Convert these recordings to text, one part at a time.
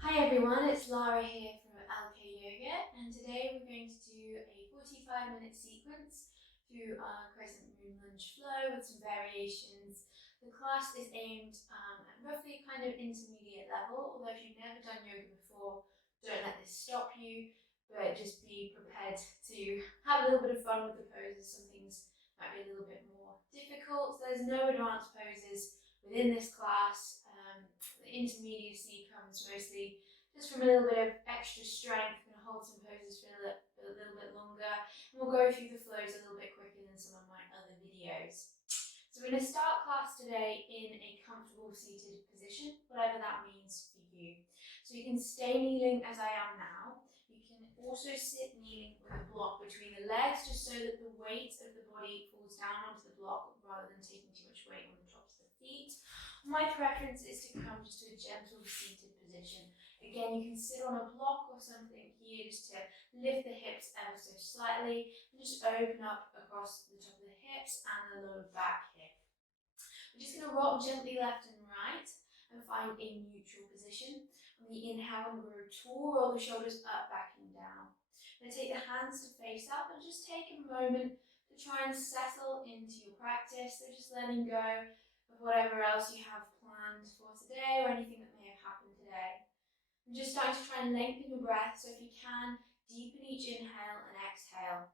Hi everyone, it's Lara here from LK Yoga, and today we're going to do a 45-minute sequence through our crescent moon lunge flow with some variations. The class is aimed at roughly kind of intermediate level, although if you've never done yoga before, don't let this stop you, but just be prepared to have a little bit of fun with the poses. Some things might be a little bit more difficult. There's no advanced poses within this class. The intermediacy comes mostly just from a little bit of extra strength. I'm going to hold some poses for a little bit longer, and we'll go through the flows a little bit quicker than some of my other videos. So we're going to start class today in a comfortable seated position, whatever that means for you. So you can stay kneeling as I am now. You can also sit kneeling with a block between the legs, just so that the weight of the body falls down onto the block rather than taking too much weight on the tops of the feet. My preference is to come just to a gentle seated position. Again, you can sit on a block or something here just to lift the hips ever so slightly and just open up across the top of the hips and the lower back hip. We're just going to rock gently left and right and find a neutral position. On the inhale, we're going to tall, roll the shoulders up, back and down. We're going to take the hands to face up and just take a moment to try and settle into your practice. So just letting go of whatever else you have planned for today or anything that may have happened today. And just starting to try and lengthen your breath, so if you can, deepen each inhale and exhale.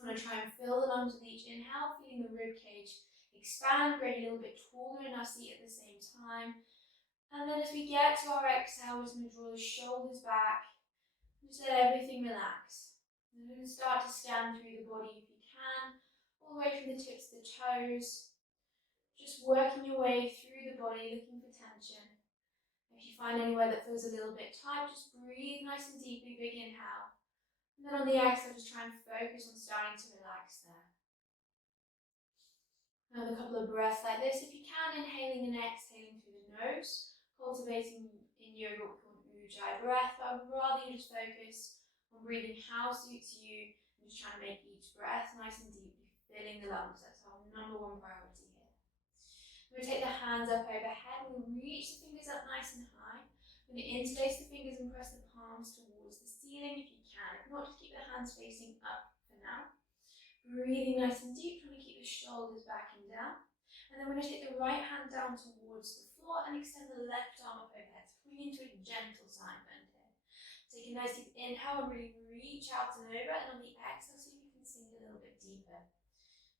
I'm going to try and fill the lungs with each inhale, feeling the rib cage expand, growing a little bit taller in our seat at the same time. And then as we get to our exhale, we're just going to draw the shoulders back, just let everything relax. And we're going to start to scan through the body if you can, all the way from the tips of the toes, just working your way through the body, looking for tension. If you find anywhere that feels a little bit tight, just breathe nice and deeply, big inhale. And then on the exhale, just try and focus on starting to relax there. Another couple of breaths like this. If you can, inhaling and exhaling through the nose, cultivating in yoga what we call an ujjayi breath, but I would rather you just focus on breathing how suits you and just try and make each breath nice and deeply filling the lungs. That's our number one priority here. We're going to take the hands up overhead. We'll reach the fingers up nice and high. We're going to interlace the fingers and press the palms towards the ceiling if you can. If not, just keep the hands facing up for now. Breathing nice and deep, trying to keep the shoulders back and down. And then we're going to take the right hand down towards the floor and extend the left arm up overhead. So coming into a gentle side bend here. Take a nice deep inhale and really reach out and over. And on the exhale, see if you can sink a little bit deeper.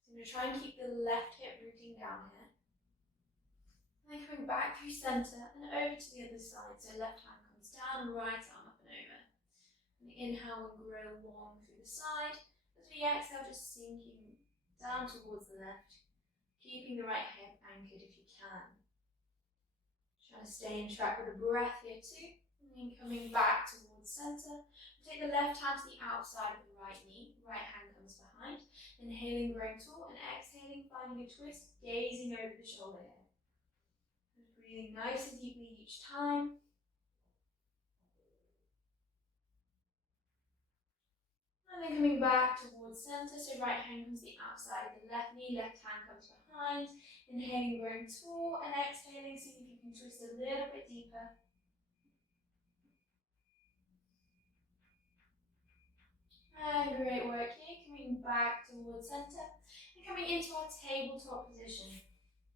So I'm going to try and keep the left hip rooting down here. And then coming back through centre and over to the other side. So left hand comes down, right arm up and over. And the inhale will grow long through the side. As we exhale, just sinking down towards the left, keeping the right hip anchored if you can. Trying to stay in track with the breath here too. And then coming back towards centre. Take the left hand to the outside of the right knee. Right hand comes behind. Inhaling, growing tall, and exhaling, finding a twist, gazing over the shoulder here. Breathing nice and deeply each time. And then coming back towards centre, so right hand comes to the outside of the left knee, left hand comes behind. Inhaling, growing tall, and exhaling, see if you can twist a little bit deeper. And great work here, coming back towards centre, and coming into our tabletop position.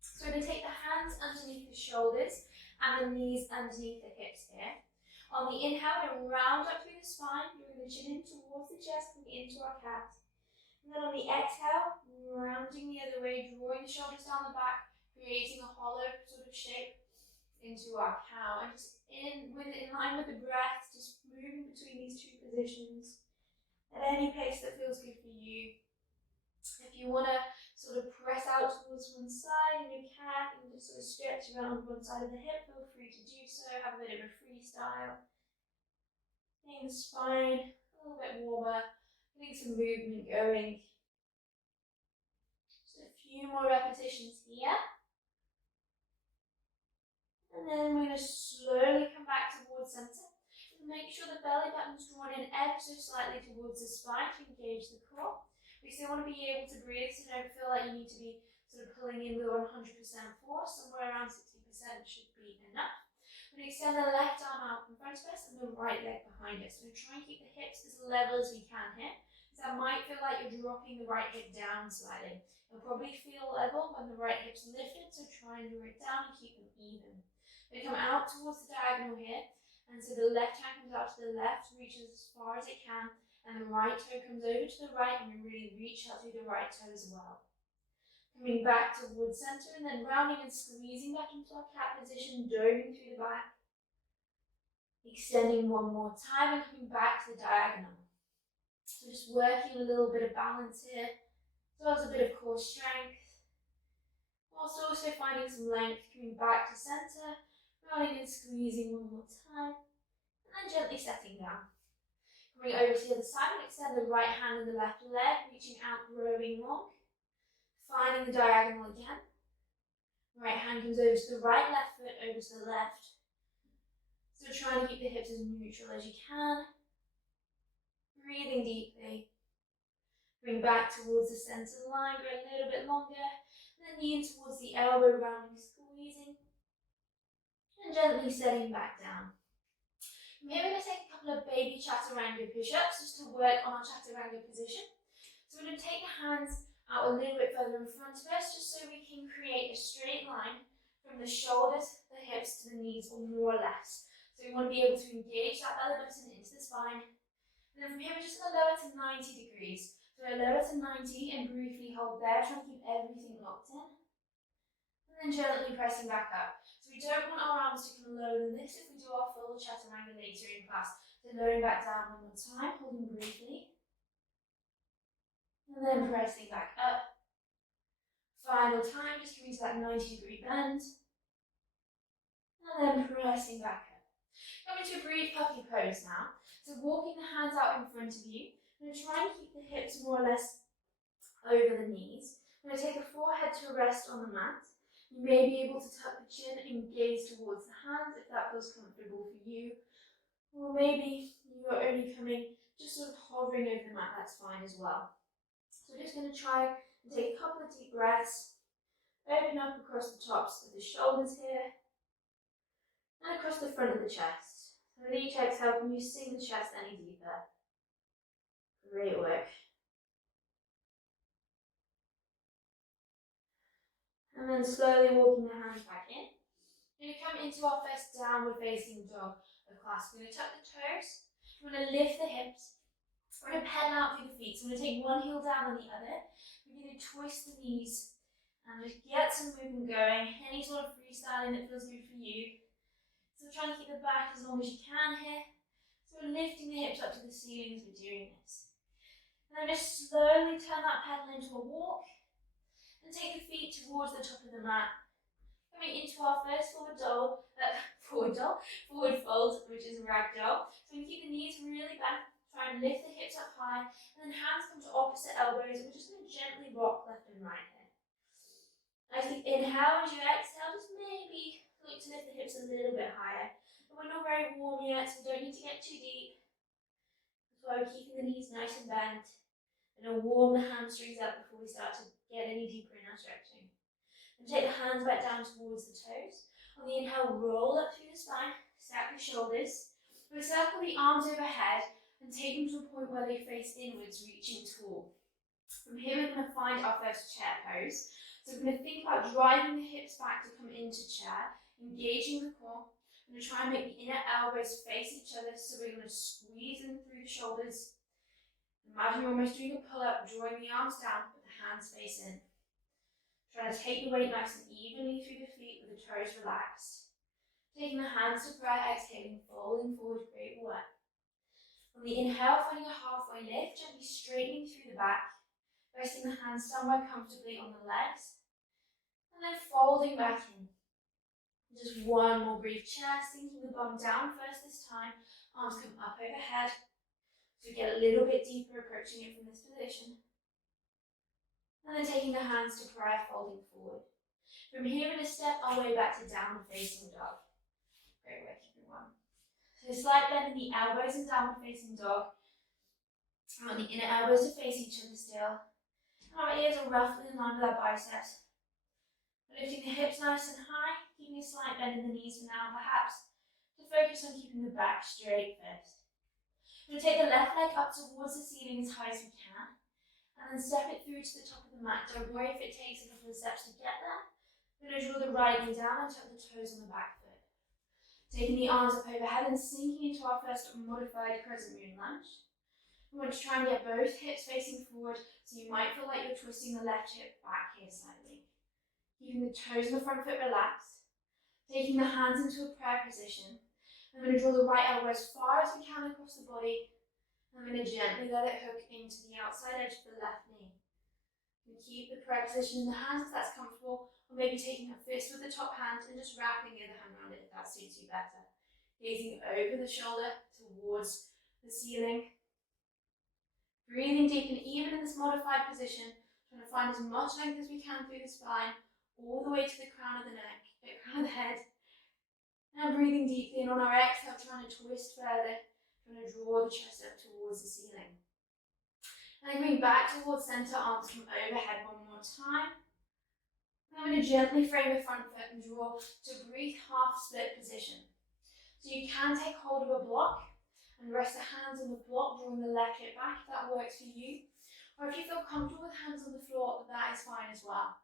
So we're going to take the hands underneath the shoulders and the knees underneath the hips here. On the inhale, we're going to round up through the spine. We're going to chin in towards the chest, coming into our cat. And then on the exhale, rounding the other way, drawing the shoulders down the back, creating a hollow sort of shape into our cow. And just in line with the breath, just moving between these two positions at any pace that feels good for you. If you want to sort of press out towards one side in your cat and just sort of stretch around one side of the hip, feel free to do so. Have a bit of a freestyle. Getting the spine a little bit warmer, getting some movement going. Just a few more repetitions here. And then we're going to slowly come back towards centre. Make sure the belly button's drawn in ever so slightly towards the spine to engage the core. We still want to be able to breathe, so don't feel like you need to be sort of pulling in with 100% force. Somewhere around 60% should be enough. We're going to extend the left arm out in us best and the right leg behind us. So try and keep the hips as level as we can here. So that might feel like you're dropping the right hip down slightly. It'll probably feel level when the right hip's lifted, so try and draw it down and keep them even. We come out towards the diagonal here, and so the left hand comes out to the left, reaches as far as it can, and the right toe comes over to the right, and we really reach out through the right toe as well. Coming back towards center, and then rounding and squeezing back into our cat position, doving through the back. Extending one more time and coming back to the diagonal. So just working a little bit of balance here, as well as a bit of core strength, whilst also finding some length, coming back to center, rounding and squeezing one more time, and then gently setting down. Coming over to the other side, and extend the right hand and the left leg, reaching out, growing long, finding the diagonal again. Right hand comes over to the right, left foot over to the left. So trying to keep the hips as neutral as you can. Breathing deeply. Bring back towards the center line, go a little bit longer. Then knee in towards the elbow, rounding, squeezing. And gently setting back down. From here we're going to take a couple of baby chaturanga push-ups just to work on our chaturanga position. So we're going to take the hands out a little bit further in front of us just so we can create a straight line from the shoulders, the hips to the knees, or more or less. So we want to be able to engage that belly button into the spine. And then from here we're just going to lower to 90 degrees. So we're lower to 90 and briefly hold there, trying to keep everything locked in. And then gently pressing back up. So we don't want our arms to come lower than this if we do our full chaturanga later in class. So lowering back down one more time, holding briefly. And then pressing back up. Final time, just coming to that 90-degree bend. And then pressing back up. Coming to a brief puppy pose now. So walking the hands out in front of you. I'm going to try and keep the hips more or less over the knees. I'm going to take the forehead to rest on the mat. You may be able to tuck the chin and gaze towards the hands if that feels comfortable for you. Or maybe you're only coming just sort of hovering over the mat, that's fine as well. So we're just going to try and take a couple of deep breaths. Open up across the tops of the shoulders here. And across the front of the chest. So with each exhale, can you sink the chest any deeper? Great work. And then slowly walking the hands back in. We're going to come into our first downward facing dog of class. We're going to tuck the toes. We're going to lift the hips. We're going to pedal out through the feet. So we're going to take one heel down on the other. We're going to twist the knees and just get some movement going. Any sort of freestyling that feels good for you. So trying to keep the back as long as you can here. So we're lifting the hips up to the ceiling as we're doing this. And then just slowly turn that pedal into a walk. And take the feet towards the top of the mat. Coming into our first forward fold, which is a ragdoll. So we keep the knees really bent. Try and lift the hips up high. And then hands come to opposite elbows. We're just going to gently rock left and right here. As you inhale, as you exhale, just maybe look to lift the hips a little bit higher. But we're not very warm yet, so we don't need to get too deep. That's why we're keeping the knees nice and bent. And we'll warm the hamstrings up before we start to get any deeper in our stretching. And take the hands back down towards the toes. On the inhale, roll up through the spine, stack the shoulders. We'll circle the arms overhead and take them to a point where they face inwards, reaching tall. From here, we're going to find our first chair pose. So we're going to think about driving the hips back to come into chair, engaging the core. We're going to try and make the inner elbows face each other, so we're going to squeeze them through the shoulders. Imagine you're almost doing a pull-up, drawing the arms down, but the hands face in. Trying to take the weight nice and evenly through the feet with the toes relaxed. Taking the hands to prayer, exhaling, folding forward, great work. On the inhale, finding a halfway lift, gently straightening through the back. Resting the hands somewhere comfortably on the legs. And then folding back in. Just one more brief chair, sinking the bum down first this time. Arms come up overhead. So get a little bit deeper, approaching it from this position. And then taking the hands to prayer, folding forward. From here, we're going to step our way back to downward facing dog. Great work, everyone. So slight bend in the elbows and downward facing dog. I want the inner elbows to face each other still. And our ears are roughly in line with our biceps. We're lifting the hips nice and high, keeping a slight bend in the knees for now, perhaps to focus on keeping the back straight first. We're going to take the left leg up towards the ceiling as high as we can, and then step it through to the top of the mat. Don't worry if it takes a couple of steps to get there. We're going to draw the right knee down and tuck the toes on the back foot. Taking the arms up overhead and sinking into our first modified crescent moon lunge. We want to try and get both hips facing forward, so you might feel like you're twisting the left hip back here slightly. Keeping the toes on the front foot relaxed. Taking the hands into a prayer position. I'm going to draw the right elbow as far as we can across the body. I'm going to gently let it hook into the outside edge of the left knee. We keep the prayer position in the hands if that's comfortable, or maybe taking a fist with the top hand and just wrapping the other hand around it if that suits you better. Gazing over the shoulder towards the ceiling. Breathing deep, and even in this modified position, trying to find as much length as we can through the spine, all the way to the crown of the neck, the crown of the head. And breathing deeply, and on our exhale, trying to twist further, trying to draw the chest up towards the ceiling. And then coming back towards center, arms come overhead one more time. And I'm going to gently frame the front foot and draw to breathe half split position. So you can take hold of a block and rest the hands on the block, drawing the left hip back if that works for you. Or if you feel comfortable with hands on the floor, that is fine as well.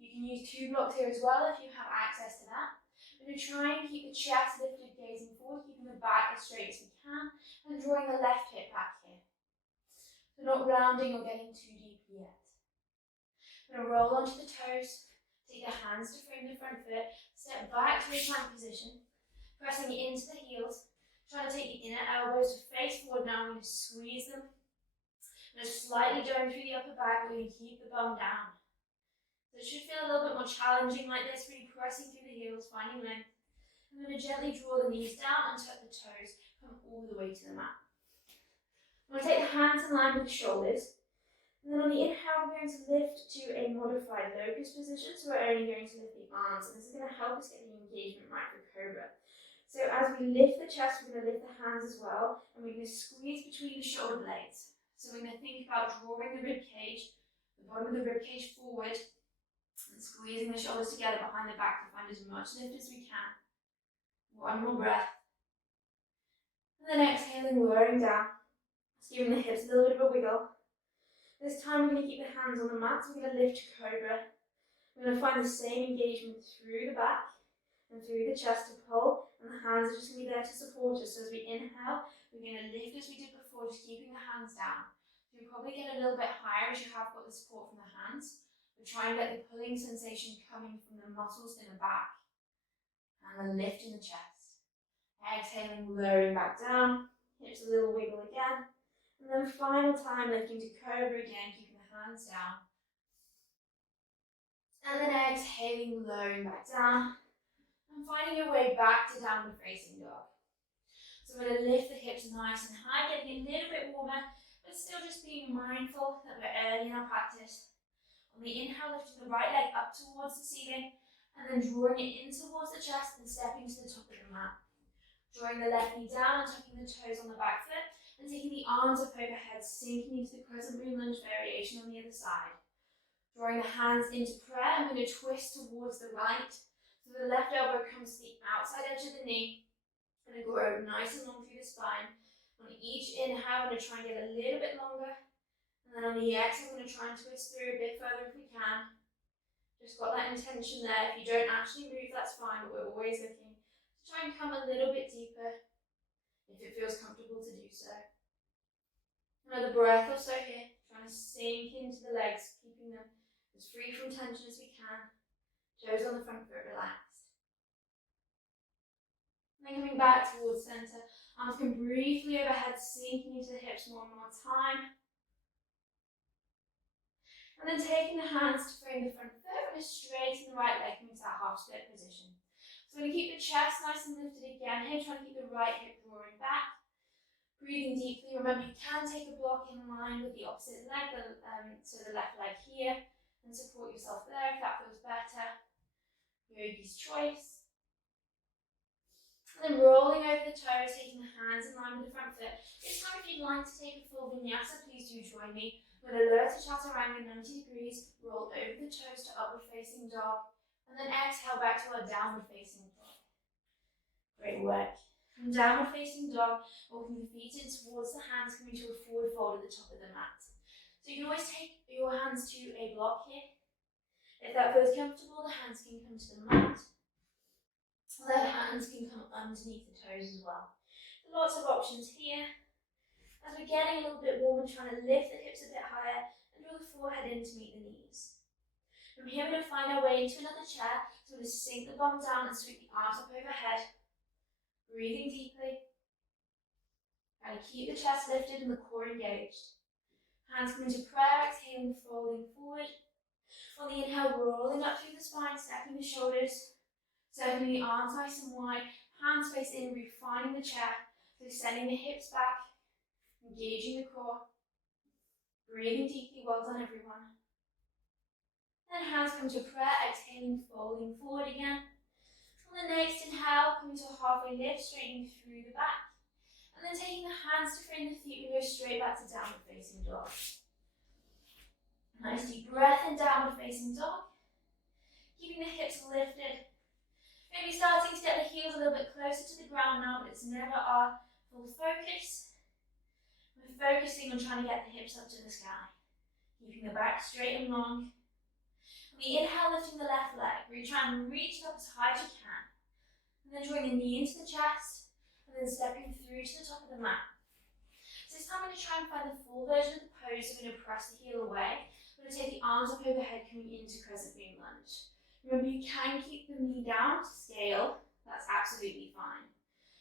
You can use two blocks here as well if you have access to that. We're going to try and keep the chest lifted, gazing forward, keeping the back as straight as we can, and drawing the left hip back here. So not rounding or getting too deep yet. We're going to roll onto the toes, take the hands to frame the front foot, step back to a plank position, pressing into the heels, trying to take the inner elbows to face forward. Now I'm going to squeeze them. I'm going to slightly dome through the upper back, but we can keep the bum down. So it should feel a little bit more challenging like this, really pressing through the heels, finding length. I'm going to gently draw the knees down and tuck the toes, come all the way to the mat. I'm going to take the hands in line with the shoulders. And then on the inhale, we're going to lift to a modified locust position. So we're only going to lift the arms, and this is going to help us get the engagement right for cobra. So as we lift the chest, we're going to lift the hands as well, and we're going to squeeze between the shoulder blades. So we're going to think about drawing the rib cage, the bottom of the rib cage forward, and squeezing the shoulders together behind the back to find as much lift as we can. One more breath. And then exhaling, lowering down, just giving the hips a little bit of a wiggle. This time we're going to keep the hands on the mat, so we're going to lift to cobra. We're going to find the same engagement through the back and through the chest to pull, and the hands are just going to be there to support us. So as we inhale, we're going to lift as we did before, just keeping the hands down. So you'll probably get a little bit higher as you have got the support from the hands, but try and get the pulling sensation coming from the muscles in the back. And then lifting the chest. Exhaling, lowering back down, hips a little wiggle again. And then final time, lifting to cobra again, keeping the hands down. And then exhaling, lowering back down. And finding your way back to downward facing dog. So we're going to lift the hips nice and high, getting a little bit warmer, but still just being mindful that we're early in our practice. On the inhale, lifting the right leg up towards the ceiling, and then drawing it in towards the chest and stepping to the top of the mat. Drawing the left knee down and tucking the toes on the back foot, and taking the arms up overhead, sinking into the crescent moon lunge variation on the other side. Drawing the hands into prayer, I'm going to twist towards the right. So the left elbow comes to the outside edge of the knee. I'm going to grow nice and long through the spine. On each inhale, I'm going to try and get a little bit longer. And then on the exhale, I'm going to try and twist through a bit further if we can. Just got that intention there. If you don't actually move, that's fine, but we're always looking to try and come a little bit deeper if it feels comfortable to do so. Another breath or so here, trying to sink into the legs, keeping them as free from tension as we can. Toes on the front foot relaxed. And then coming back towards center, arms come briefly overhead, sinking into the hips one more time. And then taking the hands to frame the front foot, we're going to straighten the right leg, coming to that half split position. So we're going to keep the chest nice and lifted again here, trying to keep the right hip drawing back. Breathing deeply. Remember, you can take a block in line with the opposite leg, so the left leg here, and support yourself there if that feels better. Yogi's choice. And then rolling over the toes, taking the hands in line with the front foot. This time, if you'd like to take a full vinyasa, please do join me. We're going to lower to chaturanga 90 degrees, roll over the toes to upward facing dog, and then exhale back to our downward facing dog. Great work. From downward facing dog, walking the feet in towards the hands, coming to a forward fold at the top of the mat. So you can always take your hands to a block here. If that feels comfortable, the hands can come to the mat. The hands can come underneath the toes as well. So lots of options here. As we're getting a little bit warmer, trying to lift the hips a bit higher and draw the forehead in to meet the knees. From here, we're going to find our way into another chair. So we're going to sink the bum down and sweep the arms up overhead. Breathing deeply. And keep the chest lifted and the core engaged. Hands come into prayer, exhaling, folding forward. On the inhale, rolling up through the spine, stacking the shoulders. Circling the arms nice and wide, hands face in, refining the chair. So sending the hips back, engaging the core. Breathing deeply, well done everyone. Then hands come to prayer, exhaling, folding forward again. On the next inhale, coming to a halfway lift, straightening through the back. And then taking the hands to frame the feet, we go straight back to downward facing dog. Nice deep breath in downward facing dog. Keeping the hips lifted. Maybe starting to get the heels a little bit closer to the ground now, but it's never our full focus. We're focusing on trying to get the hips up to the sky. Keeping the back straight and long. On the inhale, lifting the left leg. We try and reach it up as high as you can. And then drawing the knee into the chest. And then stepping through to the top of the mat. So this time I'm going to try and find the full version of the pose. So we're going to press the heel away. We're going to take the arms up overhead, coming into crescent moon lunge. Remember, you can keep the knee down to scale. That's absolutely fine.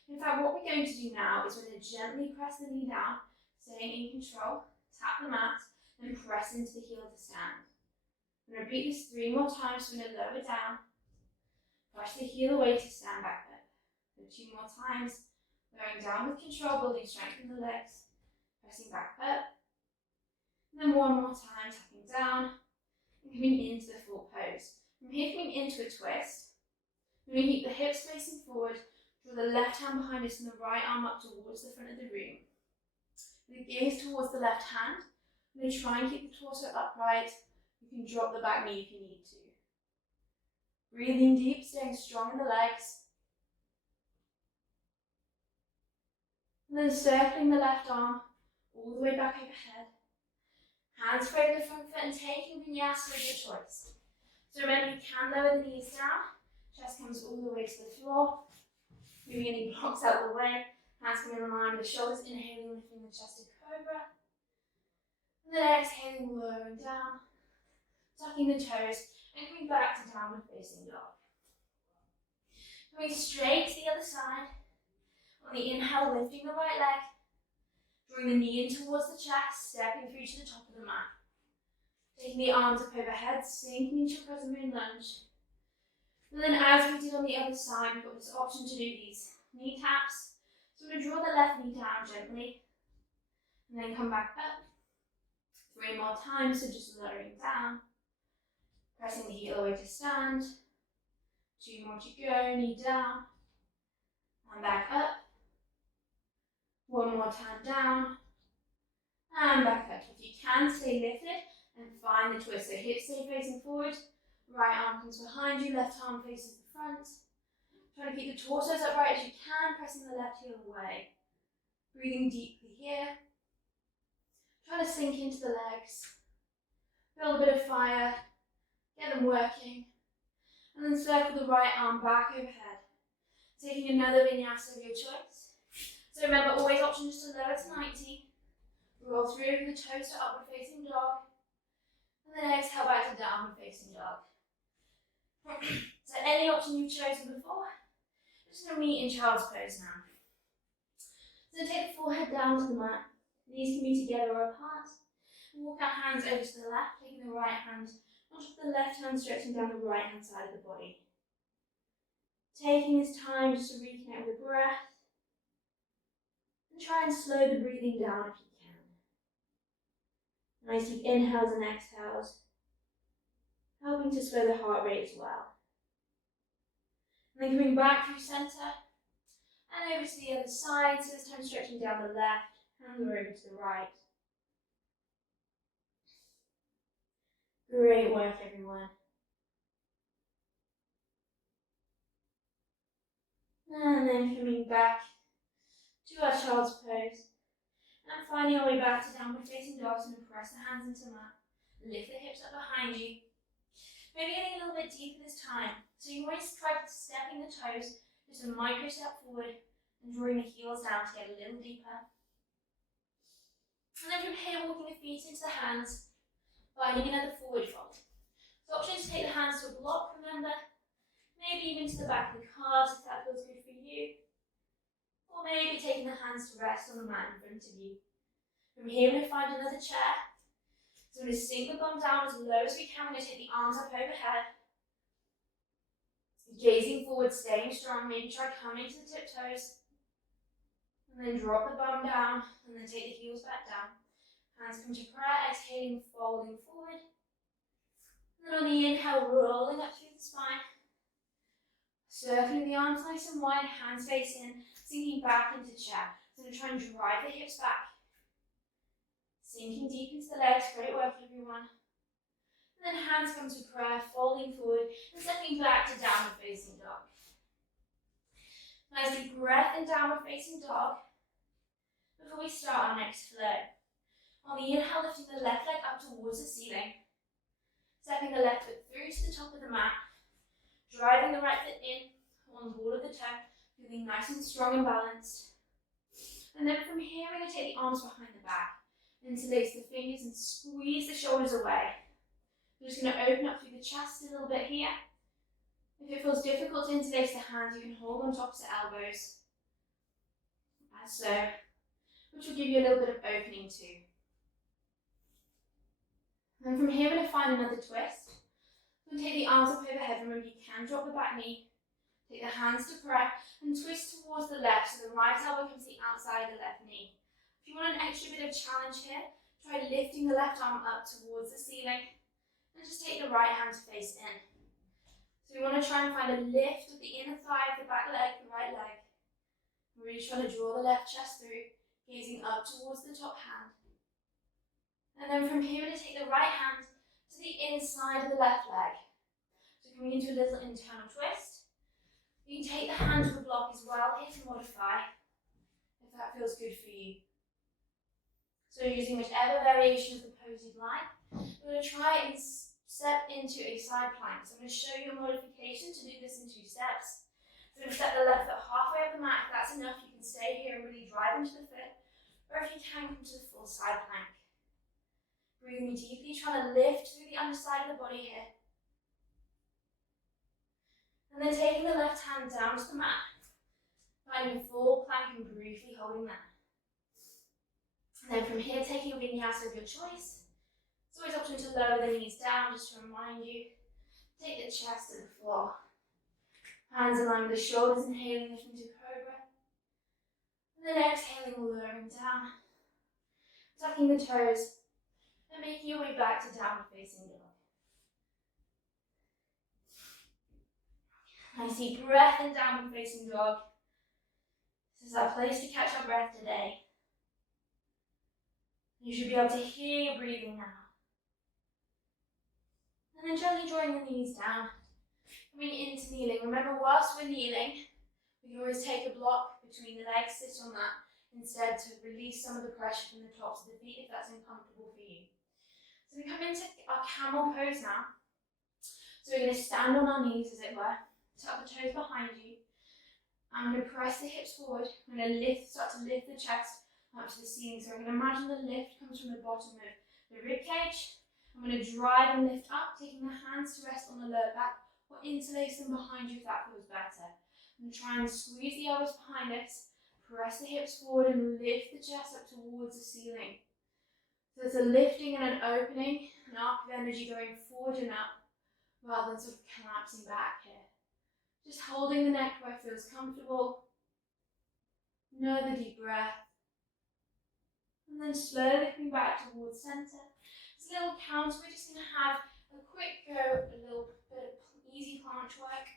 In fact, what we're going to do now is we're going to gently press the knee down, staying in control, tap the mat, then press into the heel to stand. I'm going to repeat this 3 more times. We're going to lower down, push the heel away to stand back up. So 2 more times, lowering down with control, building strength in the legs, pressing back up. And then 1 more time, tapping down, and coming into the full pose. From here, coming into a twist. We're going to keep the hips facing forward, draw the left hand behind us and the right arm up towards the front of the room. With the gaze towards the left hand, I'm going to try and keep the torso upright. You can drop the back knee if you need to. Breathing deep, staying strong in the legs. And then circling the left arm all the way back overhead. Hands frame the front foot and taking vinyasa of your choice. So remember, you can lower the knees down. Chest comes all the way to the floor. Moving any blocks out of the way. Hands come in line with the shoulders. Inhaling, lifting the chest to cobra. And then exhaling, lowering down. Tucking the toes and coming back to downward facing dog. Coming straight to the other side. On the inhale, lifting the right leg. Drawing the knee in towards the chest. Stepping through to the top of the mat. Taking the arms up overhead, sinking into your crescent moon lunge. And then as we did on the other side, we've got this option to do these knee taps. So we're going to draw the left knee down gently. And then come back up. 3 more times, so just lowering down. Pressing the heel away to stand. 2 more to go, knee down. And back up. 1 more time down. And back up. If you can, stay lifted. And find the twist. So hips stay facing forward, right arm comes behind you, left arm faces the front. Try to keep the torso as upright as you can, pressing the left heel away. Breathing deeply here. Try to sink into the legs. Build a bit of fire. Get them working. And then circle the right arm back overhead. Taking another vinyasa of your choice. So remember, always option just to lower to 90. Roll through over the toes to upward facing dog. And then exhale back to downward facing dog. So any option you've chosen before, just going to meet in child's pose now. So take the forehead down to the mat. Knees can be together or apart. Walk our hands over to the left, taking the right hand onto the left hand, stretching down the right hand side of the body. Taking this time just to reconnect with the breath. And try and slow the breathing down if you can. Nice deep inhales and exhales, helping to slow the heart rate as well. And then coming back through centre and over to the other side, so this time stretching down the left, hands are over to the right. Great work, everyone. And then coming back to our child's pose. And finding our way back to downward facing dog. So press the hands into the mat. Lift the hips up behind you. Maybe getting a little bit deeper this time. So you always try stepping the toes, just a micro step forward and drawing the heels down to get a little deeper. And then from here, walking the feet into the hands, finding another forward fold. So option to take the hands to a block, remember, maybe even to the back of the calves if that feels good for you. Or maybe taking the hands to rest on the mat in front of you. From here, we're going to find another chair. So we're going to sink the bum down as low as we can. We're going to take the arms up overhead. Gazing forward, staying strong. Maybe try coming to the tiptoes. And then drop the bum down. And then take the heels back down. Hands come to prayer. Exhaling, folding forward. And then on the inhale, rolling up through the spine. Circling the arms nice and wide. Hands face in. Sinking back into chair. So I'm going to try and drive the hips back. Sinking deep into the legs. Great work, everyone. And then hands come to prayer, folding forward and stepping back to downward facing dog. Nice deep breath in downward facing dog before we start our next flow. On the inhale, lifting the left leg up towards the ceiling. Stepping the left foot through to the top of the mat. Driving the right foot in on the ball of the toe, feeling nice and strong and balanced. And then from here, we're going to take the arms behind the back. Interlace the fingers and squeeze the shoulders away. We're just going to open up through the chest a little bit here. If it feels difficult to interlace the hands, you can hold on to opposite elbows, as so, which will give you a little bit of opening too. And from here, we're going to find another twist. We're going to take the arms up overhead. Remember, you can drop the back knee. Take the hands to prayer and twist towards the left so the right elbow comes to the outside of the left knee. If you want an extra bit of challenge here, try lifting the left arm up towards the ceiling and just take the right hand to face in. So we want to try and find a lift with the inner thigh of the back leg, the right leg. We're really trying to draw the left chest through, gazing up towards the top hand. And then from here, we're going to take the right hand to the inside of the left leg. So coming into a little internal twist. You can take the hand to the block as well here to modify, if that feels good for you. So using whichever variation of the pose you'd like, we're going to try and step into a side plank. So I'm going to show you a modification to do this in 2 steps. So I'm going to step the left foot halfway up the mat. If that's enough, you can stay here and really drive into the foot. Or if you can, come to the full side plank. Breathing deeply, trying to lift through the underside of the body here. And then taking the left hand down to the mat. Finding a full plank and briefly holding that. And then from here, taking a vinyasa of your choice. It's always option to lower the knees down, just to remind you. Take the chest to the floor. Hands aligned with the shoulders, inhaling, lifting to cobra. And then exhaling, lowering down. Tucking the toes. And making your way back to downward facing dog. Nice deep breath in downward facing dog. This is our place to catch our breath today. You should be able to hear your breathing now. And then gently drawing the knees down. Coming into kneeling. Remember, whilst we're kneeling, we can always take a block between the legs, sit on that instead to release some of the pressure from the tops of the feet if that's uncomfortable for you. So we come into our camel pose now. So we're going to stand on our knees, as it were. Tuck the toes behind you. I'm going to press the hips forward. I'm going to start to lift the chest up to the ceiling. So I'm going to imagine the lift comes from the bottom of the rib cage. I'm going to drive and lift up, taking the hands to rest on the lower back, or interlace them behind you if that feels better. I'm going to try and squeeze the elbows behind us, press the hips forward and lift the chest up towards the ceiling. So it's a lifting and an opening, an arc of energy going forward and up, rather than sort of collapsing back here. Just holding the neck where it feels comfortable. Another deep breath. And then slowly coming back towards center. It's a little counter. We're just going to have a quick go, a little bit of easy planche work.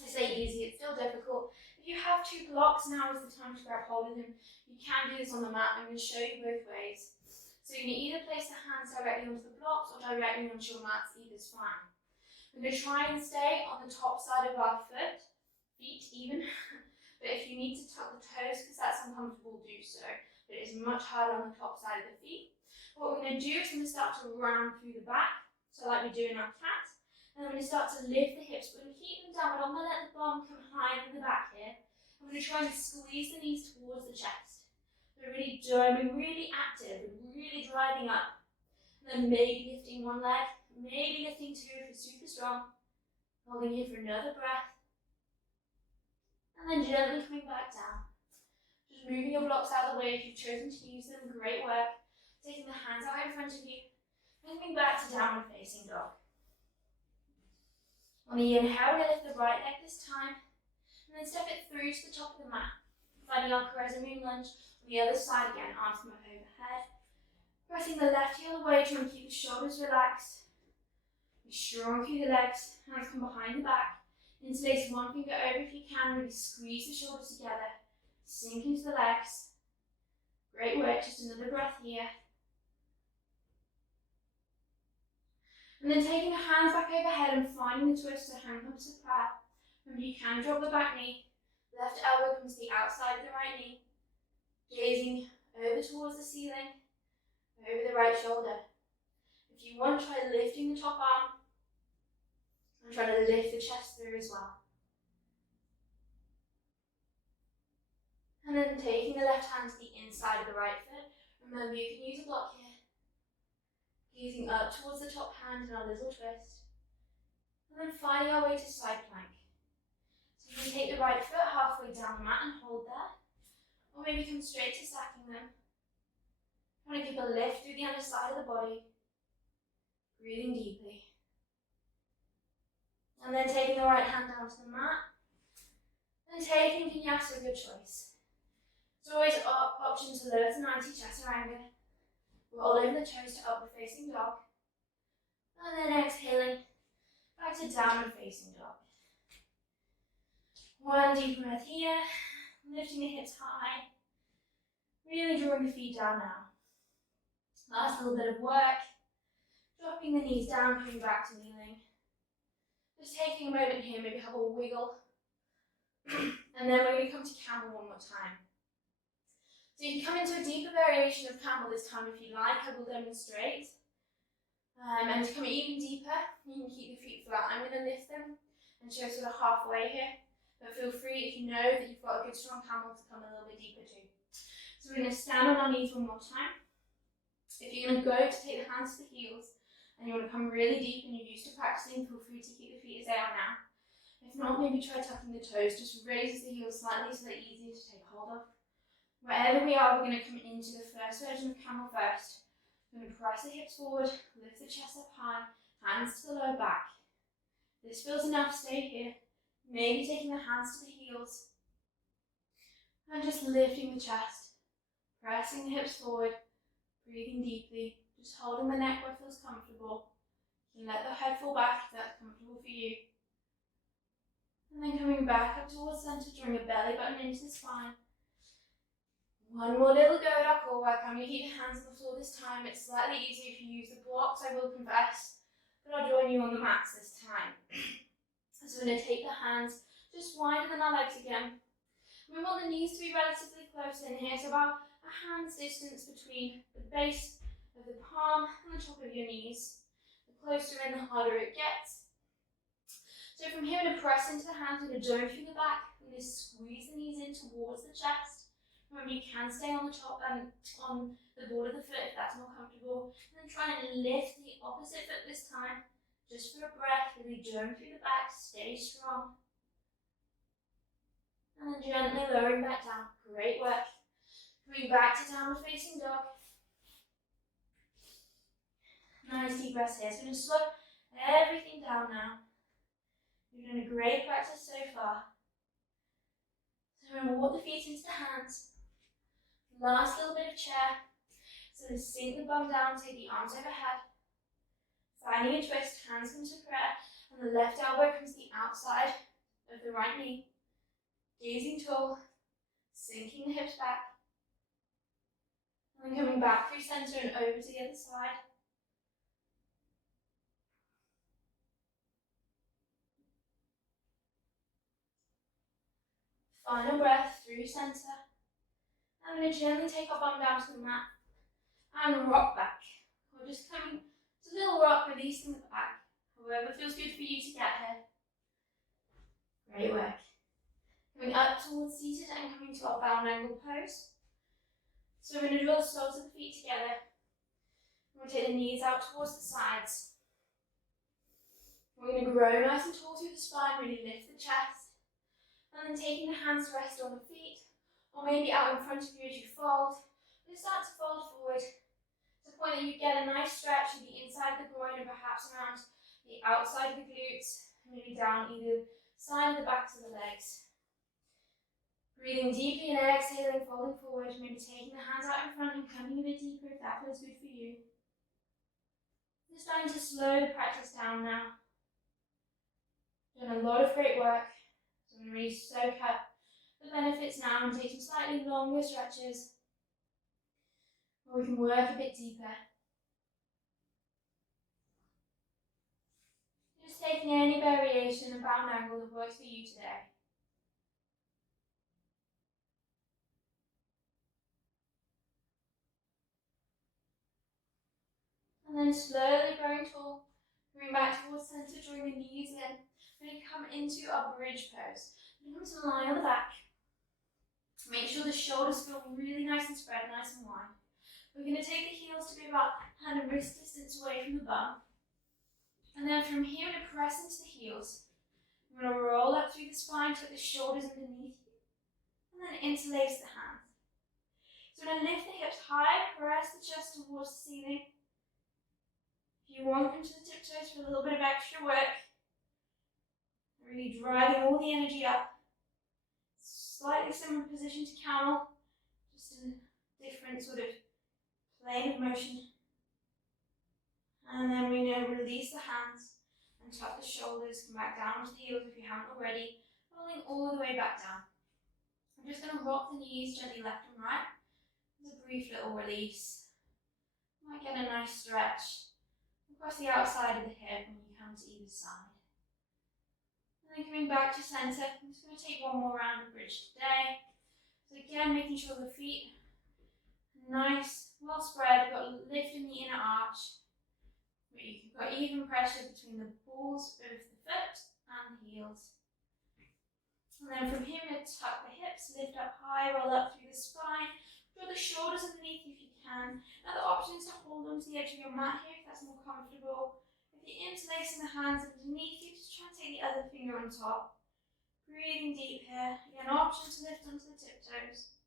I say easy, it's still difficult. If you have 2 blocks, now is the time to grab hold of them. You can do this on the mat. I'm going to show you both ways. So you can either place the hands directly onto the blocks or directly onto your mats, either's fine. We're going to try and stay on the top side of our feet even, you need to tuck the toes because that's uncomfortable, do so. But it is much harder on the top side of the feet. What we're going to do is we're going to start to round through the back, so like we do in our cat. And then we're going to start to lift the hips. We're going to keep them down, but I'm going to let the bum come higher than the back here. I'm going to try and squeeze the knees towards the chest. We're really doing, really active, really driving up. And then maybe lifting one leg, maybe lifting two if you're super strong. Holding here for another breath. And then gently coming back down. Just moving your blocks out of the way if you've chosen to use them. Great work. Taking the hands out in front of you. And coming back to downward facing dog. On the inhale, we're going to lift the right leg this time. And then step it through to the top of the mat. Finding our crescent moon lunge on the other side again. Arms come up overhead. Pressing the left heel away, trying to keep the shoulders relaxed. Be strong through the legs. Hands come behind the back. Interlace one finger over if you can. Really squeeze the shoulders together. Sink into the legs. Great work. Just another breath here. And then taking the hands back overhead and finding the twist to hand comes to prayer. Remember, you can drop the back knee. Left elbow comes to the outside of the right knee. Gazing over towards the ceiling. Over the right shoulder. If you want, try lifting the top arm. And try to lift the chest through as well. And then taking the left hand to the inside of the right foot. Remember, you can use a block here. Gazing up towards the top hand in our little twist. And then finding our way to side plank. So you can take the right foot halfway down the mat and hold there. Or maybe come straight to stacking them. Trying to keep a lift through the underside of the body. Breathing deeply. And then taking the right hand down to the mat. And taking vinyasa of your choice. So always option to lower to 90 chaturanga. Roll over the toes to upward facing dog. And then exhaling back to downward facing dog. One deep breath here. Lifting the hips high. Really drawing the feet down now. Last little bit of work. Dropping the knees down, coming back to kneeling. Just taking a moment here, maybe have a wiggle. And then we're going to come to camel one more time. So you can come into a deeper variation of camel this time if you like. I will demonstrate. And to come even deeper, you can keep your feet flat. I'm going to lift them and show sort of halfway here. But feel free, if you know that you've got a good strong camel, to come a little bit deeper too. So we're going to stand on our knees one more time. If you're going to go to take the hands to the heels, and you want to come really deep and you're used to practicing, feel free to keep the feet as they are now. If not, maybe try tucking the toes. Just raises the heels slightly so they're easier to take hold of. Wherever we are, we're going to come into the first version of camel first. We're going to press the hips forward, lift the chest up high, hands to the low back. This feels enough, stay here. Maybe taking the hands to the heels. And just lifting the chest. Pressing the hips forward, breathing deeply. Just holding the neck where it feels comfortable. You can let the head fall back if that's comfortable for you. And then coming back up towards center, drawing a belly button into the spine. One more little go at our core work. I'm going to keep the hands on the floor this time. It's slightly easier if you use the blocks, I will confess. But I'll join you on the mats this time. So we're going to take the hands just wider than our legs again. We want the knees to be relatively close in here, so about a hand's distance between the base of the palm and the top of your knees. The closer in, the harder it gets. So from here, we're going to press into the hands, we're going to dome through the back, we're going to squeeze the knees in towards the chest. Remember, you can stay on the top and on the board of the foot if that's more comfortable. And then try and lift the opposite foot this time, just for a breath, really dome through the back, stay strong. And then gently lowering back down. Great work. Coming back to downward facing dog. Nice deep breaths here. So we're going to slow everything down now. You're doing a great practice so far. So remember, walk the feet into the hands. Last little bit of chair. So then sink the bum down, take the arms overhead. Finding a twist, hands come to prayer, and the left elbow comes to the outside of the right knee. Gazing tall, sinking the hips back. And then coming back through center and over to the other side. Final breath through center. I'm going to gently take our bum down to the mat and rock back. We're just coming to a little rock, releasing the back. However feels good for you to get here. Great work. Coming up towards seated and coming to our bound angle pose. So we're going to draw the soles of the feet together. We're going to take the knees out towards the sides. We're going to grow nice and tall through the spine, really lift the chest. And then taking the hands to rest on the feet, or maybe out in front of you as you fold. Just start to fold forward to the point that you get a nice stretch in the inside of the groin and perhaps around the outside of the glutes, maybe down either side of the backs of the legs. Breathing deeply and exhaling, folding forward, maybe taking the hands out in front and coming a bit deeper if that feels good for you. Just starting to slow the practice down now. Done a lot of great work. So I'm going to really soak up the benefits now and take some slightly longer stretches. Or we can work a bit deeper. Just taking any variation of bound angle that works for you today. And then slowly growing tall, coming back towards center, drawing the knees in. We're going to come into our bridge pose. We're going to lie on the back. Make sure the shoulders feel really nice and spread, nice and wide. We're going to take the heels to be about hand and wrist distance away from the bum. And then from here, we're going to press into the heels. We're going to roll up through the spine, tuck the shoulders underneath you, and then interlace the hands. So we're going to lift the hips high, press the chest towards the ceiling. If you want, come to the tiptoes for a little bit of extra work. Really driving all the energy up. Slightly similar position to camel, just in a different sort of plane of motion. And then we're going to release the hands and tuck the shoulders, come back down to the heels if you haven't already, rolling all the way back down. I'm just going to rock the knees gently left and right. There's a brief little release. You might get a nice stretch across the outside of the hip when you come to either side. And then coming back to center, I'm just going to take one more round of bridge today. So again, making sure the feet are nice, well spread. We've got a lift in the inner arch. You've got even pressure between the balls of the foot and the heels. And then from here, we're going to tuck the hips, lift up high, roll up through the spine. Draw the shoulders underneath if you can. Now the option is to hold onto the edge of your mat here if that's more comfortable. If you're interlacing the hands underneath you, just try and take the other finger on top. Breathing deep here. Again, option to lift onto the tiptoes.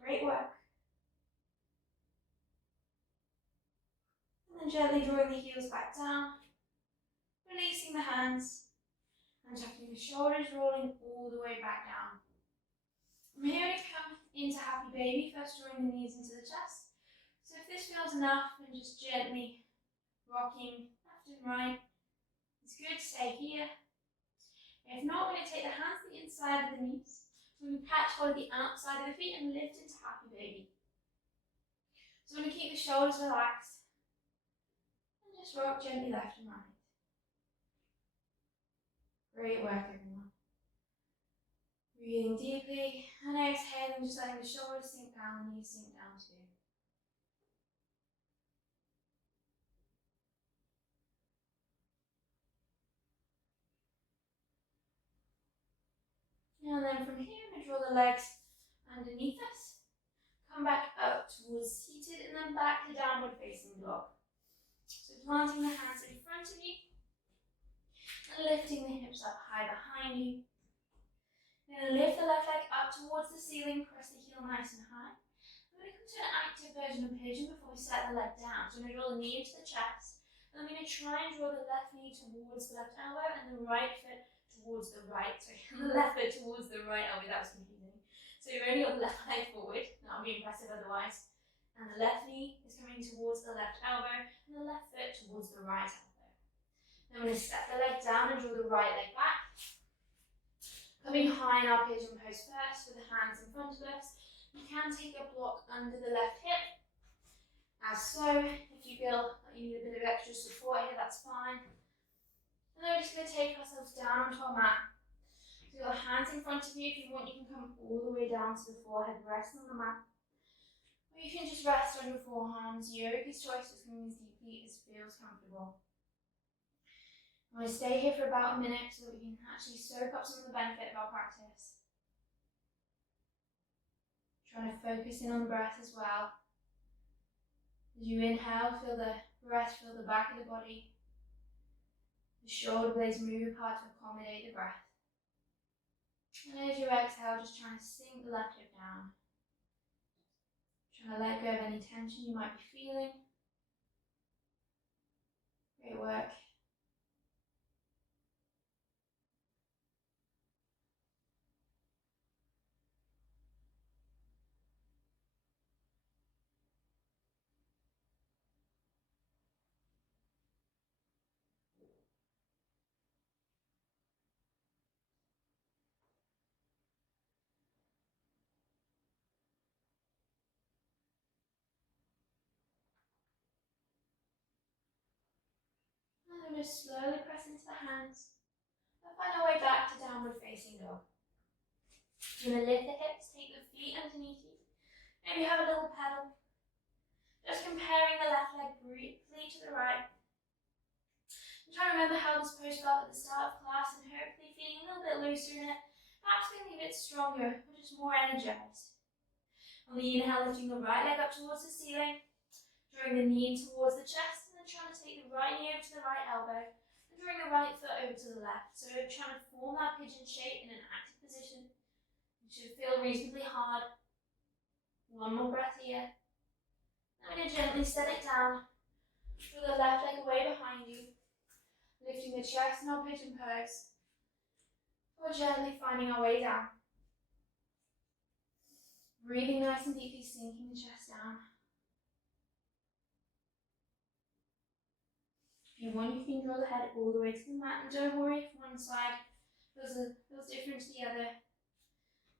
Great work. And then gently drawing the heels back down. Releasing the hands. And tucking the shoulders, rolling all the way back down. From here we come into happy baby, first drawing the knees into the chest. So if this feels enough, then just gently rocking left and right. It's good, stay here. If not, we're going to take the hands to the inside of the knees. We're going to catch hold of the outside of the feet and lift into happy baby. So we're going to keep the shoulders relaxed. And just rock gently left and right. Great work, everyone. Breathing deeply and exhaling, just letting the shoulders sink down, knees sink down too. And then from here, we draw the legs underneath us. Come back up towards seated and then back to downward facing dog. So planting the hands in front of you and lifting the hips up high behind you. Then lift the left leg up towards the ceiling, press the heel nice and high. We're going to come to an active version of pigeon before we set the leg down. So I'm going to draw the knee into the chest. And I'm going to try and draw the left knee towards the left elbow and the right foot towards the right, and the left foot towards the right elbow. That was confusing. So you've only got the left leg forward, that would be impressive otherwise. And the left knee is coming towards the left elbow, and the left foot towards the right elbow. Then we're going to step the leg down and draw the right leg back. Coming high in our pigeon pose first with the hands in front of us. You can take a block under the left hip, as so. If you feel like you need a bit of extra support here, that's fine. And then we're just going to take ourselves down onto our mat. So So your hands in front of you. If you want, you can come all the way down to the forehead, rest on the mat. Or you can just rest on your forehands. Yogi's choice, just coming as deeply as feels comfortable. I'm going to stay here for about a minute so that we can actually soak up some of the benefit of our practice. Trying to focus in on the breath as well. As you inhale, feel the breath fill the back of the body. The shoulder blades move apart to accommodate the breath. And as you exhale, just trying to sink the left hip down. Trying to let go of any tension you might be feeling. Great work. And then just slowly press into the hands. And find our way back to downward facing dog. You're going to lift the hips, take the feet underneath you. Maybe have a little pedal. Just comparing the left leg briefly to the right. And try to remember how this pose felt at the start of class and hopefully feeling a little bit looser in it. Perhaps feeling a bit stronger or just more energized. On the inhale, lifting the right leg up towards the ceiling. Drawing the knee in towards the chest and then trying to take the right knee over to the right elbow. And drawing the right foot over to the left. So we're trying to form that pigeon shape in an active position. It should feel reasonably hard. One more breath here. I'm going to gently set it down. Draw the left leg away behind you. Lifting the chest in our pigeon pose. Or gently finding our way down. Breathing nice and deeply, sinking the chest down. If you want, you can draw the head all the way to the mat. And don't worry if one side feels different to the other.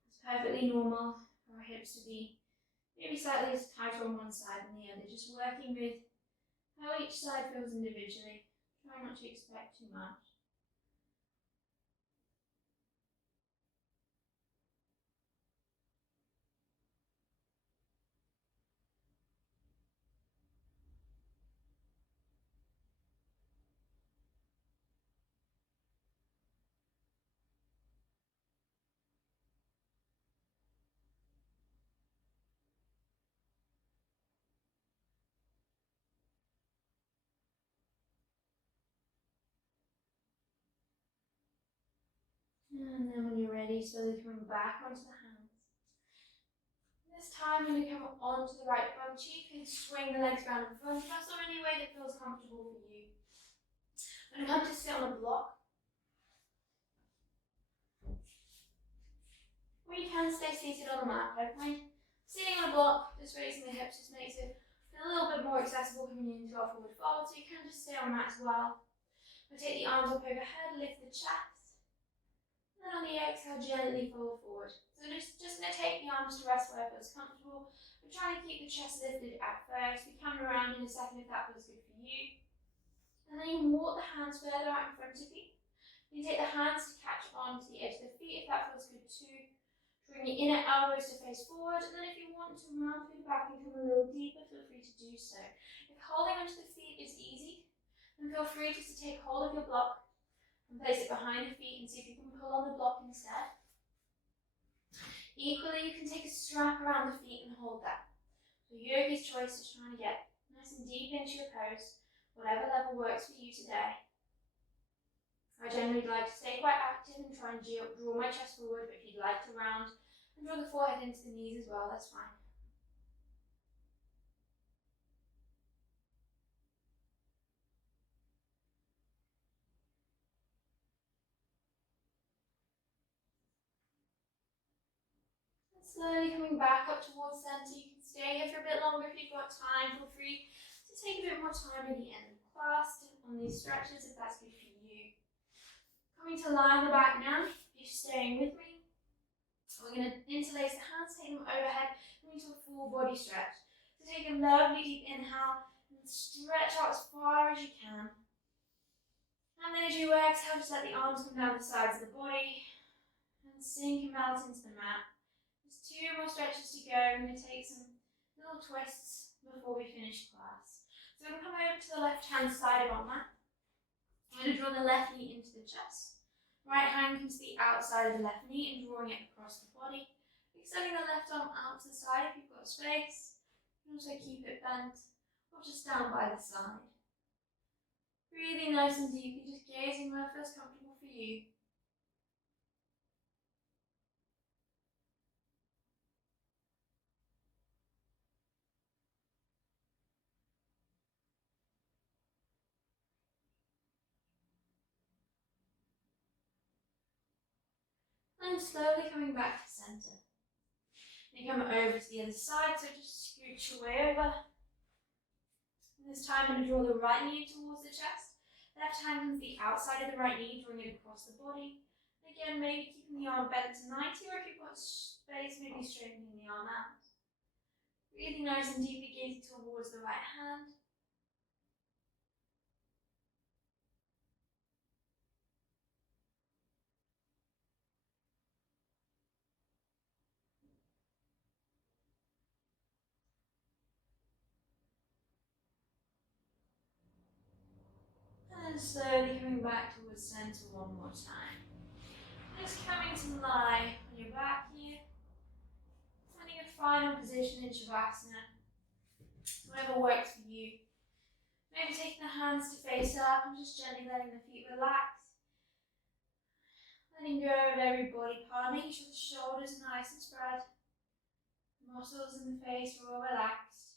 It's perfectly normal for our hips to be maybe slightly tighter on one side than the other. Just working with how each side feels individually. Try not to expect too much. And then when you're ready, slowly coming back onto the hands. This time when you come onto the right bum cheek, you can swing the legs around in front of us or any way that feels comfortable for you. When you come to sit on a block, or you can stay seated on the mat. I find sitting on a block, just raising the hips, just makes it a little bit more accessible coming into our forward fold, so you can just stay on the mat as well. We'll take the arms up overhead, lift the chest, and then on the exhale, gently fold forward. So just going to take the arms to rest where it feels comfortable. We're trying to keep the chest lifted at first. We come around in a second if that feels good for you. And then you can walk the hands further out in front of you. You can take the hands to catch on to the edge of the feet if that feels good too. Bring the inner elbows to face forward, and then if you want to round through the back and come a little deeper, feel free to do so. If holding onto the feet is easy, then feel free just to take hold of your block and place it behind the feet and see if you can pull on the block instead. Equally, you can take a strap around the feet and hold that. So yogi's choice is trying to get nice and deep into your pose, whatever level works for you today. I generally like to stay quite active and try and draw my chest forward, but if you'd like to round and draw the forehead into the knees as well, that's fine. Slowly coming back up towards center. You can stay here for a bit longer if you've got time. Feel free to take a bit more time at the end of class on these stretches if that's good for you. Coming to lie on the back now, if you're staying with me. We're going to interlace the hands, take them overhead, going to a full body stretch. So take a lovely deep inhale and stretch out as far as you can. And then as you exhale, just let the arms come down the sides of the body. and sink and melt into the mat. There's 2 more stretches to go. I'm going to take some little twists before we finish class. So we'll come over to the left-hand side of our mat. I'm going to draw the left knee into the chest. Right hand comes to the outside of the left knee and drawing it across the body. Extending the left arm out to the side if you've got space. You can also keep it bent or just down by the side. Breathing nice and deeply, just gazing where it feels comfortable for you. And slowly coming back to centre. You come over to the other side, so just scooch your way over. And this time I'm going to draw the right knee towards the chest. Left hand comes to the outside of the right knee, drawing it across the body. Again, maybe keeping the arm bent to 90, or if you've got space, maybe straightening the arm out. Breathing nice and deeply, gazing towards the right hand. And slowly coming back towards centre one more time. Just coming to lie on your back here. Finding a final position in Shavasana. Whatever works for you. Maybe taking the hands to face up and just gently letting the feet relax. Letting go of every body part, making sure the shoulders are nice and spread. The muscles in the face are all relaxed.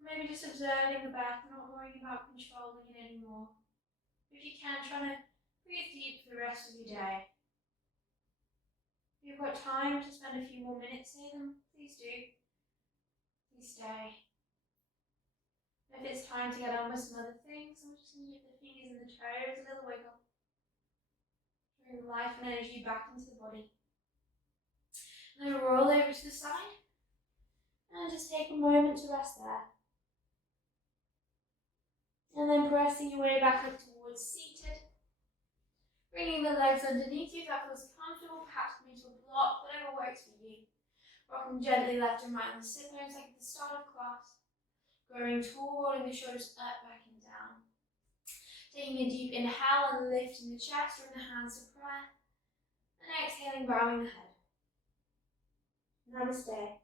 Maybe just observing the breath, not worrying about controlling it anymore. If you can, try to breathe deep for the rest of your day. If you've got time to spend a few more minutes here, then please do. Please stay. If it's time to get on with some other things, I'm just going to give the fingers and the toes a little wiggle. Bring life and energy back into the body. And then roll over to the side. And just take a moment to rest there. And then pressing your way back up towards seated. Bringing the legs underneath you if that feels comfortable, perhaps coming to a block, whatever works for you. Rocking gently left and right on the sit bones like at the start of class. Growing tall, rolling the shoulders up, back and down. Taking a deep inhale and lifting the chest, bring the hands to prayer. And exhaling, bowing the head. Namaste.